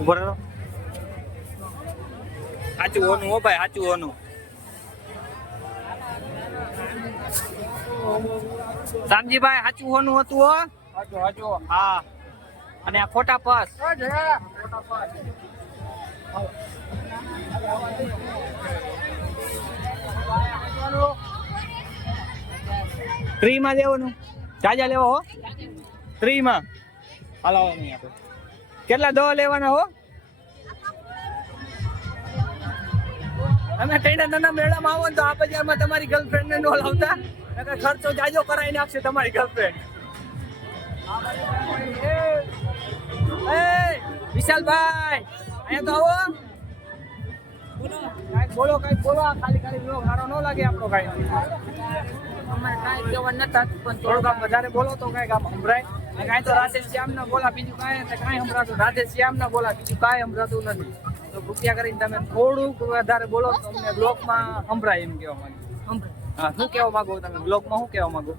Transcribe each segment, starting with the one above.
ઉભો રહો. સાચું હોનું હો ભાઈ, સાચું હોનું. શામજીભાઈ સાચું હોનું હતું હો. હા, અને આ ખોટા પસ. ત્રી માં લેવાનું, જાજા લેવો હો. ત્રી માં હાલો. કેટલા દવા લેવાના હો? તમે કઈ ના મેળામાં આવો તો આ બજારમાં તમારી ગર્લફ્રેન્ડ ને નો લાવતા, ખર્ચો જાજો કરાવી નાખશે તમારી ગર્લફ્રેન્ડ. વિશાલભાઈ અહીંયા તો આવો. બોલો કઈક બોલો. ખાલી ખાલી સારો ન લાગે આપણો કઈ. અમારે કાંઈ કેવા નતા, પણ થોડુંક આમ વધારે બોલો તો કઈક આમ સંભળાય. કાંઈ તો રાધે શ્યામ ના બોલા, બીજું કાંઈ સંભળાતું. રાધે શ્યામ ના બોલા, બીજું કાંઈ સંભળાતું નથી. તો કૃપયા કરીને તમે થોડુંક વધારે બોલો તો અમને બ્લોગમાં સંભળાય એમ કહેવા માંગુ. હા, શું કહેવા માંગો તમે બ્લોગમાં? શું કહેવા માંગો?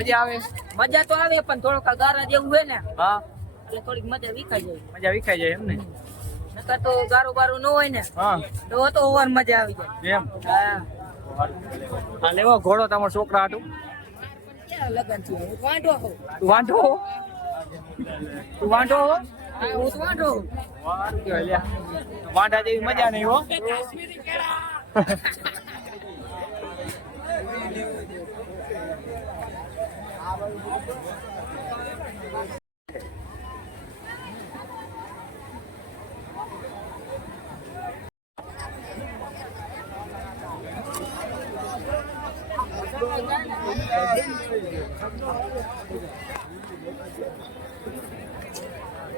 મજા આવે? મજા તો આવે, પણ થોડોક ગારા જેવું હોય ને, હા, એટલે થોડીક મજા વિખાઈ જાય. મજા વિખાઈ જાય એમ ને? નકર તો ગારું બારું ન હોય ને, હા, તો ઓવર મજા આવી જાય એમ. હા. હા, લેવો ઘોડો તમારા છોકરા હાટું. લગન છે વાંઢો હો. તું વાંઢો હો? તું વાંઢો હો? હું તો વાંઢો. વારું કહેવાય લ્યા. વાંઢા જેવી મજા નહીં હો.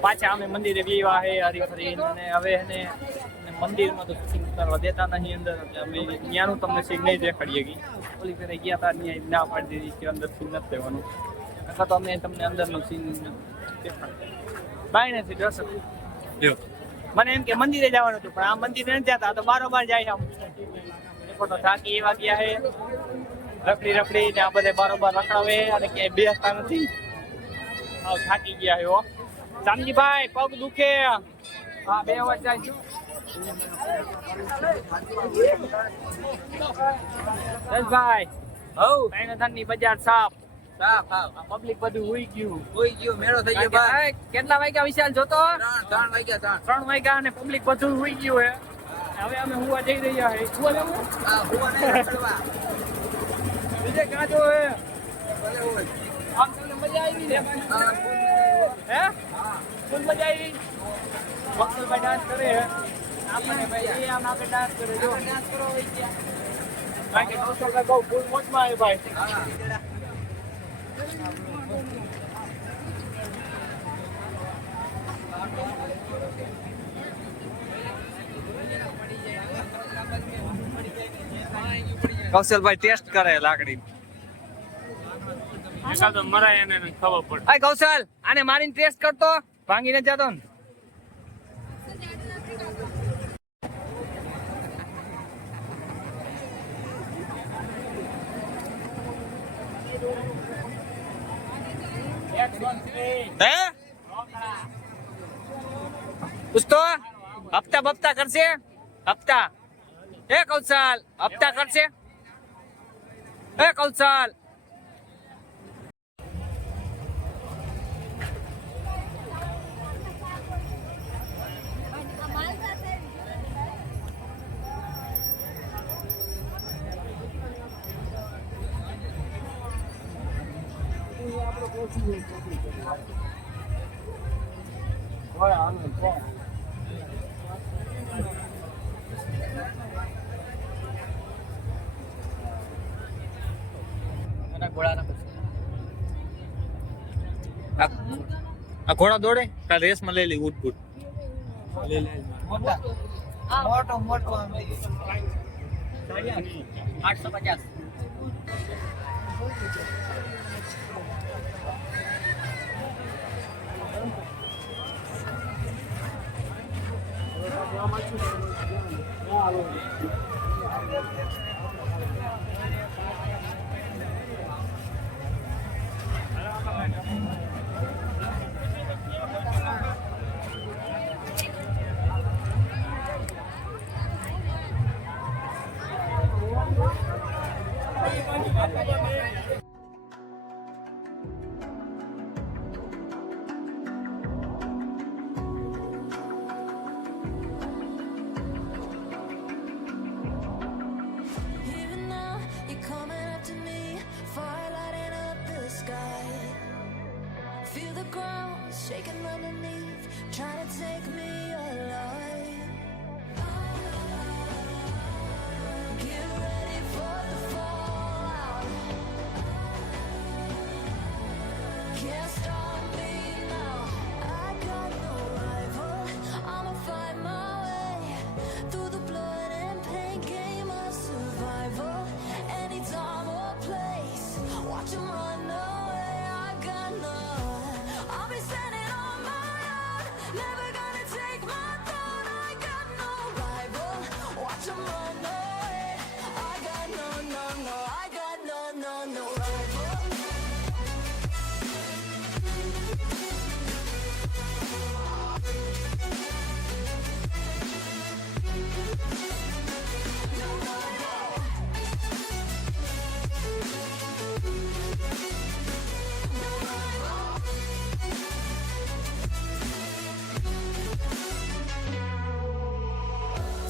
પાછા અમે મંદિરે વ્યવા હે હરીફરીને, અને હવે એને મંદિરમાં તો સીન કરવા દેતા નહીં અંદર, એટલે અમે ત્યાંનું તમને સીન નહીં દેખાડીએ ગઈ. ઓલી ફેરે ગયા હતા ત્યાં ના પાડી દીધી કે અંદર સીન નથી લેવાનું, અથવા તો અમે તમને અંદરનું સીન દેખાડીએ. કાંઈ નથી દર્શક. મને એમ કે મંદિરે જવાનું હતું, પણ આ મંદિરે નથી જતા, તો બારોબાર જાય. આમ તો થાકી એવા ગયા હે, રખડી ને આ બધે બારોબાર રખડાવે અને ક્યાંય બેસતા નથી. હા, થાકી ગયા હે હો. શામજીભાઈ પગ દુખે. હા, 2 વાર જાય છું. જસભાઈ હવ કાઈનાથાની બજાર સાફ પબ્લિક બધું હુઈ ગયું મેળો થઈ ગયો ભાઈ. કેટલા વાગ્યા વિશાલ જોતો? 3 વાગ્યા અને પબ્લિક બધું હુઈ ગયું હે. હવે અમે હુવા જઈ રહ્યા હે. હુવા લેવું? હા, હુવા નહીં રખડવા. બીજે કાજો હે. આમ તમને મજા આવી ને? હે? ફૂલ મજા આવી. વક્સલભાઈ ડાન્સ કરે હે. આપણે ભાઈ આમ આપણે ડાન્સ કરે. જો ડાન્સ કરો હોય ત્યાં. કારણ કે કૌશલભાઈ બહુ ફૂલ મોજમાં આવે ભાઈ. કૌશલભાઈ ટેસ્ટ કરે લાકડી. એકાદો મરાય એને ખબર પડે. આ કૌશલ આને મારીને ટેસ્ટ કરતો, ભાંગીને જતો ને. હે ઉસ્તો હપ્તા બપ્તા કરશે? હપ્તા હે કૌશલ હપ્તા કરશે? હે કૌશલ આ ઘોડા દોડે કાલ રેસ માં લઈ લે ઉઠ ઉઠ મોટો 850. Even now, you're coming up to me, fire lighting up the sky. Feel the ground shaking underneath, trying to take me alive. Get ready for the fallout. Can't stop me now. I got no rival. I'ma find my way through the blood and pain game of survival. Any time or place, watch 'em run away. I got none. I'll be standing on my own, never gonna take my throne. I got no rival. Watch 'em run away. I got no, no, no. I got no, no, no rival.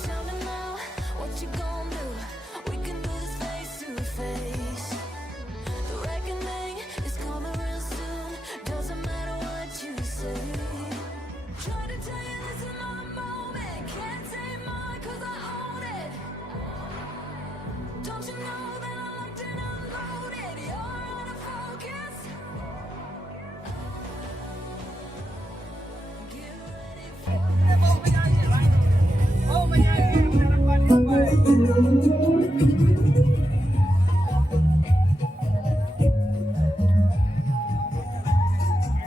Tell me now, what you gon' do? We can do this face to face. The reckoning is coming real soon. Doesn't matter what you say. Try to tell you this is my moment. Can't take mine 'cause I own it. Don't you know that I'm locked and unloaded? You're out of focus. Get ready for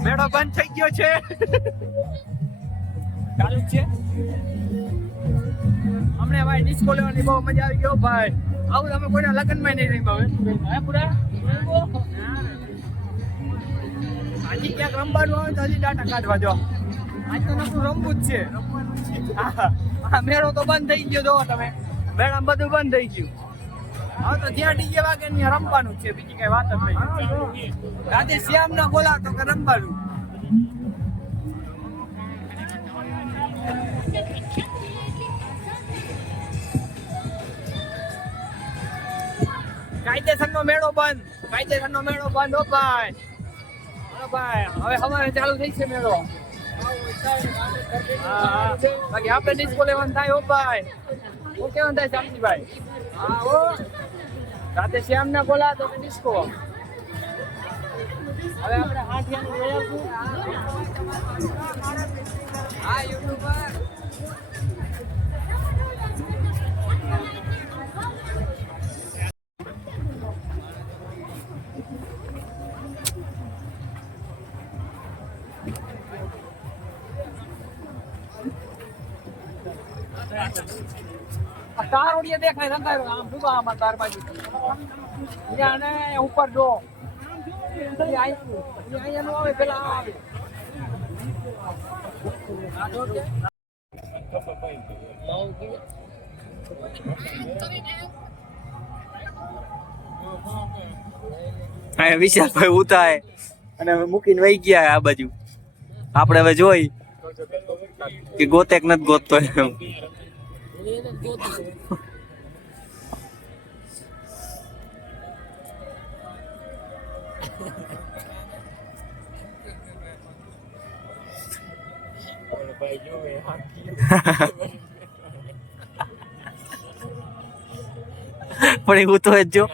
મેળો બંધ થઈ ગયો છે. ચાલુ જ છે. અમને ભાઈ ડિસ્કો લેવાની બહુ મજા આવી ગયો ભાઈ. આવું તમે કોઈના લગ્નમાં નહીં રહી ભાવે હે પૂરા. હજી ક્યાંક રમવાનું આવે તો હજી ડાટા કાઢવા જો. આજ તો નકરું રમવું જ છે. હા મેળો તો બંધ થઈ ગયો. જો તમે મેળામાં બધું બંધ થઈ ગયું. હવે તો જ્યાં ડીજે વાગે ત્યાં રમવાનું જ છે. બીજી કઈ વાત જ નહીં. રાતે શ્યામ ના બોલાવતો કે રમવાનું. કાયદેસરનો મેળો બંધ. કાયદેસરનો મેળો બંધ. હો ભાઈ ભાઈ હવે સવારે ચાલુ થઈ છે મેળો. હા બાકી આપણે ડિસ્કો લેવાનું થાય. હો ભાઈ હું કેવાનું થાય શાંતિભાઈ. હા હો રાતે શ્યામ ના બોલા તો ડિસ્કો. હવે આપણે હાથિયાનું જોયાશું. હા યુટ્યુબર તારોડિયા દેખાય રંગાયો આમ ડૂબા આમાં તાર બાજુ ત્યાં ને ઉપર જો અહીંયા નો આવે પેલા આવે. વિશાલભાઈ ઉતાય અને મૂકીને વહી ગયા આ બાજુ. આપણે હવે જોઈ કે ગોતે કે નથી ગોતતો એમ. પણ એવું તો જો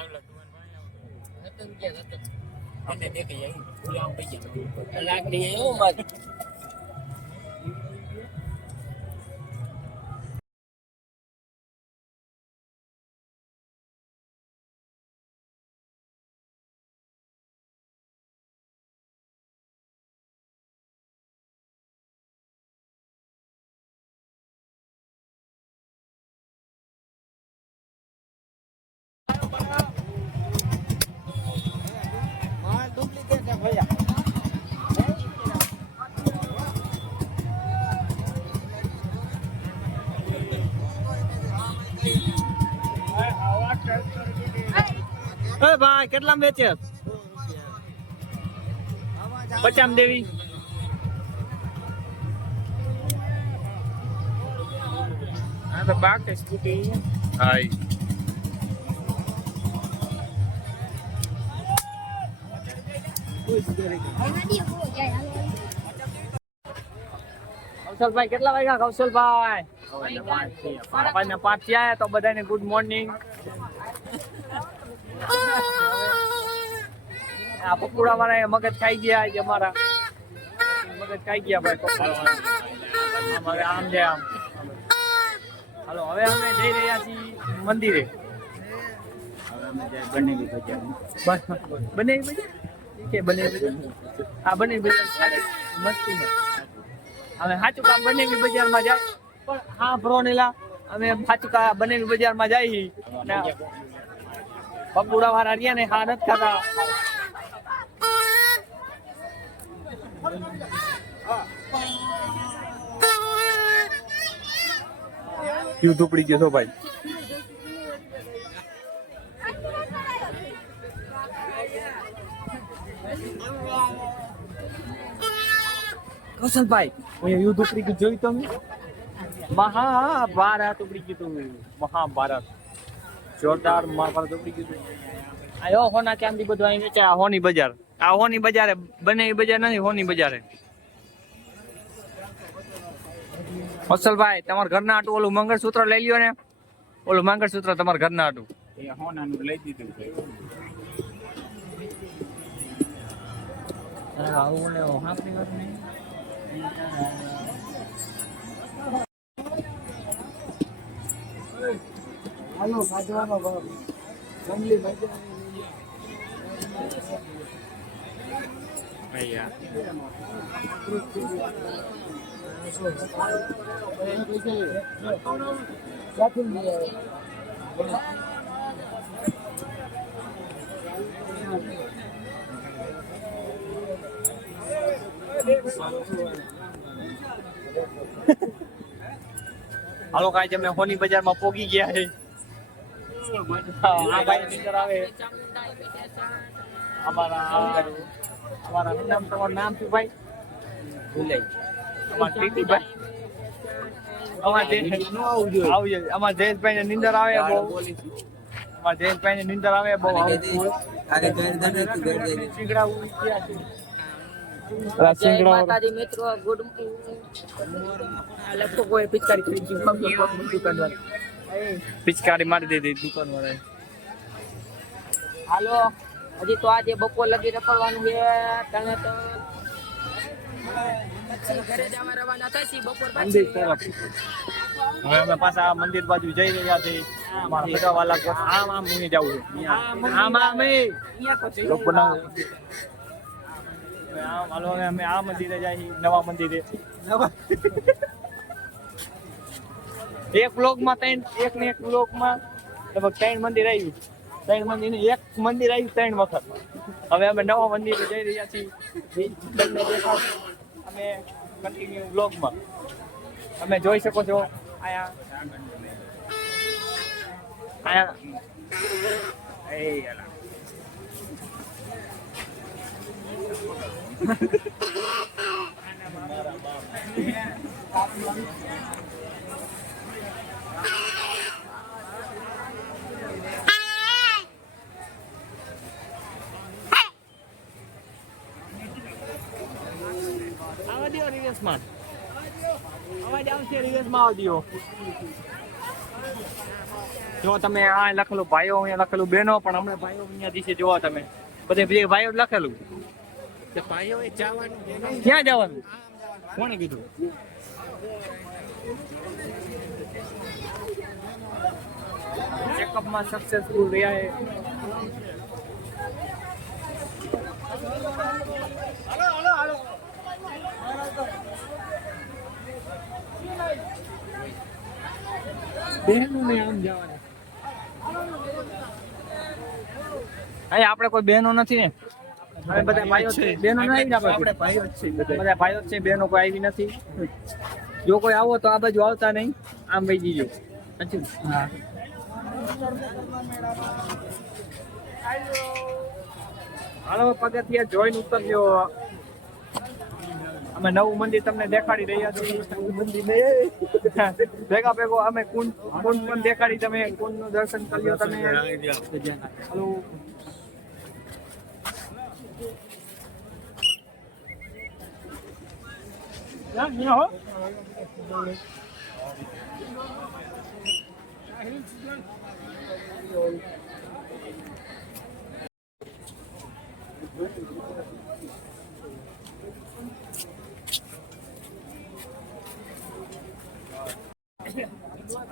એ ભાઈ કેટલા વેચે 50 દેવી આ તો બાકી સ્કૂટી હાઈ કૌશલભાઈ કેટલા વાગ્યા કૌશલભાઈ 5:05 થયા તો બધાને ગુડ મોર્નિંગ આ પકોડા વાળા મગજ ખાઈ ગયા આજે અમારા મગજ ખાઈ ગયા ભાઈ પકોડા વાળા આમ છે આમ હાલો હવે અમે જઈ રહ્યા છીએ મંદિરે બનેવી બજાર કે બનેવી આ બનેવી બજાર મસ્તી અમે સાચું કામ બનેવી બજારમાં જાય પણ હા પ્રોનેલા અમે સાચું કામ બનેવી બજારમાં જઈએ પકોડા વાળા રહ્યા ને હા નથી ખાતા ક્યુ ટુકડી ગયો છો ભાઈ કૌશલભાઈ યુદ્ધ ઉપડી ગયું જોયું તમે મહાભારત ઉપડી ગયું મહાભારત જોરદાર મહાભારત ઉપડી ગયું આયો હોના ચાંદી બધું અહીં વેચે આ હોની બજાર આ હોની બજારે બને બજાર નથી હોની બજારે કૌશલભાઈ તમારા ઘરના આટું ઓલું મંગળસૂત્ર લઈ લ્યો ને ઓલું મંગળસૂત્ર તમારા ઘરના આટું એ હોનાનું લઈ દીધું હાલો કાંઈ તમે હોની બજારમાં પોગી ગયા છે આ ભાઈ નીકળ આવે અમારા નામ તમારું નામ શું ભાઈ ભૂલાઈ અમારા ટીટીભાઈ અમારા જયેશભાઈ ને નીંદર આવે બહુ અમારા જયેશભાઈ ને નીંદર આવે બહુ માતાજી મિત્રો ગુડ લગતો કોઈ પિચકારી ખરીદી દુકાનવાળા પિચકારી મારી દીધી દુકાન વાળા હાલો હજી તો આજે બપોર લગી રખડવાનું છે તને તો પછી ઘરે જવા રવાના થશી બપોર પછી હવે અમે પાછા મંદિર બાજુ જઈ રહ્યા છીએ મારા બધા વાલા આમ આમ મુની જવું આમ આમ લોક બનાવ હાલો હવે અમે આ મંદિરે જઈએ નવા મંદિરે એક બ્લોકમાં એક ને એક બ્લોકમાં લગભગ 3 મંદિર આવ્યું 3 મંદિર ને એક મંદિર આવ્યું 3 વખત હવે અમે નવા મંદિરે જઈ રહ્યા છીએ તમને દેખાડશું અમે કન્ટિન્યુ બ્લોગમાં તમે જોઈ શકો છો આયા એ યાર આવા દિયો રિવર્સમાં અવાજ આવશે રિવર્સમાં આવા દિયો જો તમે આ લખેલું ભાઈઓ અહીંયા લખેલું બહેનો પણ હમણાં ભાઈઓ અહીંયા દિશે જોવા તમે બધે ભાઈઓ લખેલું ભાઈઓ જવાનું ક્યાં જવાનું કોણે કીધું ચેકઅપમાં સક્સેસફુલ રહ્યા હે બહેનોને આમ જવાનું અહીં આપણે કોઈ બહેનો નથી ને હવે બધા ભાઈઓ છે બહેનો નહીં આપણે ભાઈઓ જ છે બધા ભાઈઓ જ છે બહેનો કોઈ આવી નથી જો કોઈ આવો તો આ બાજુ આવતા નહીં આમ વહી જજો હા હાલો પગથિયા જોઈને ઉતરજો. અમે નવું મંદિર તમને દેખાડી રહ્યા છીએ. ભેગા ભેગો અમે કુંડ પણ દેખાડી, તમે કુંડનું દર્શન કરી લો તમે. હાલો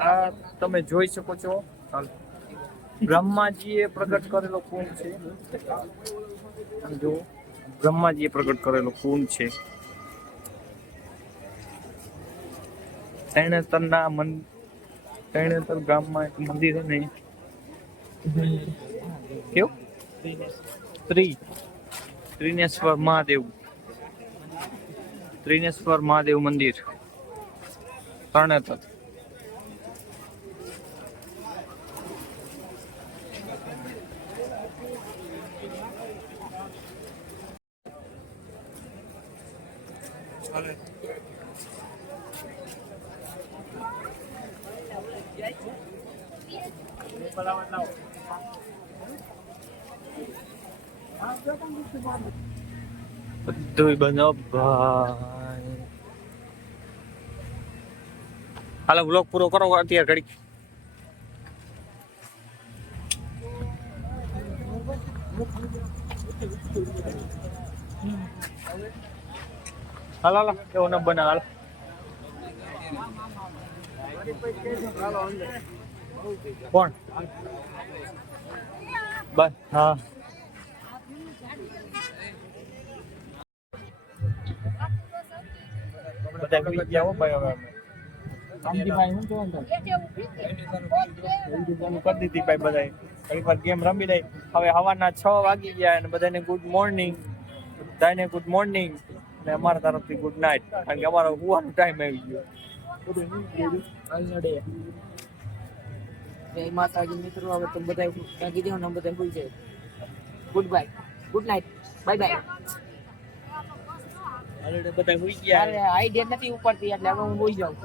આ તમે જોઈ શકો છો, બ્રહ્માજીએ પ્રગટ કરેલો કુંડ છે. જો બ્રહ્માજીએ પ્રગટ કરેલો કુંડ છે. તરણેતર ગામમાં એક મંદિર છે ને, કેવું ત્રિનેશ્વર મહાદેવ મંદિર તરણેતર. બધું બનો ભાઈ. હાલો વ્લોગ પૂરો કરો અત્યારે ઘડી. હાલો હાલો એવો ન બને. હાલો કોણ બસ હા બધા ભૂલી ગયા હો ભાઈ. હવે કરી દીધી ભાઈ બધા ઘણી વાર ગેમ રમી લઈ. હવે સવારના 6 વાગી ગયા અને બધાને ગુડ મોર્નિંગ. બધાને ગુડ મોર્નિંગ અને અમારા તરફથી ગુડ નાઇટ, કારણ કે અમારો સુવાનો ટાઈમ આવી ગયો. જય માતાજી મિત્રો, હવે તમે બધા જાગી જાઓ ને બધા ભૂલી જાય. Good bye, good night, bye bye. બધા સુઈ ગયા. અરે આઈડિયા નથી ઉપડતી એટલે હવે હું બોઈ જાઉં.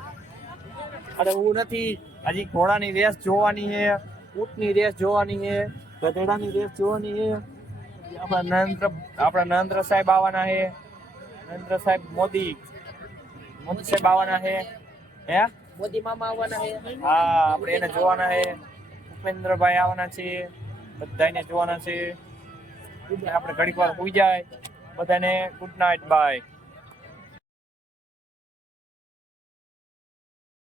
અરે હું નથી, હજી ઘોડાની રેસ જોવાની છે, ઊંટની રેસ જોવાની છે, ગધેડાની રેસ જોવાની છે. આપણા નરેન્દ્ર સાહેબ આવવાના છે. નરેન્દ્ર સાહેબ મોદી સાહેબ આવવાના છે. હે મોદી મામા આવવાના છે. હા આપણે એને જોવાના છે. ભૂપેન્દ્રભાઈ આવવાના છે. બધાને જોવાના છે. આપણે ઘડીક વાર સુઈ જાય. બધાને ગુડ નાઇટ, બાય.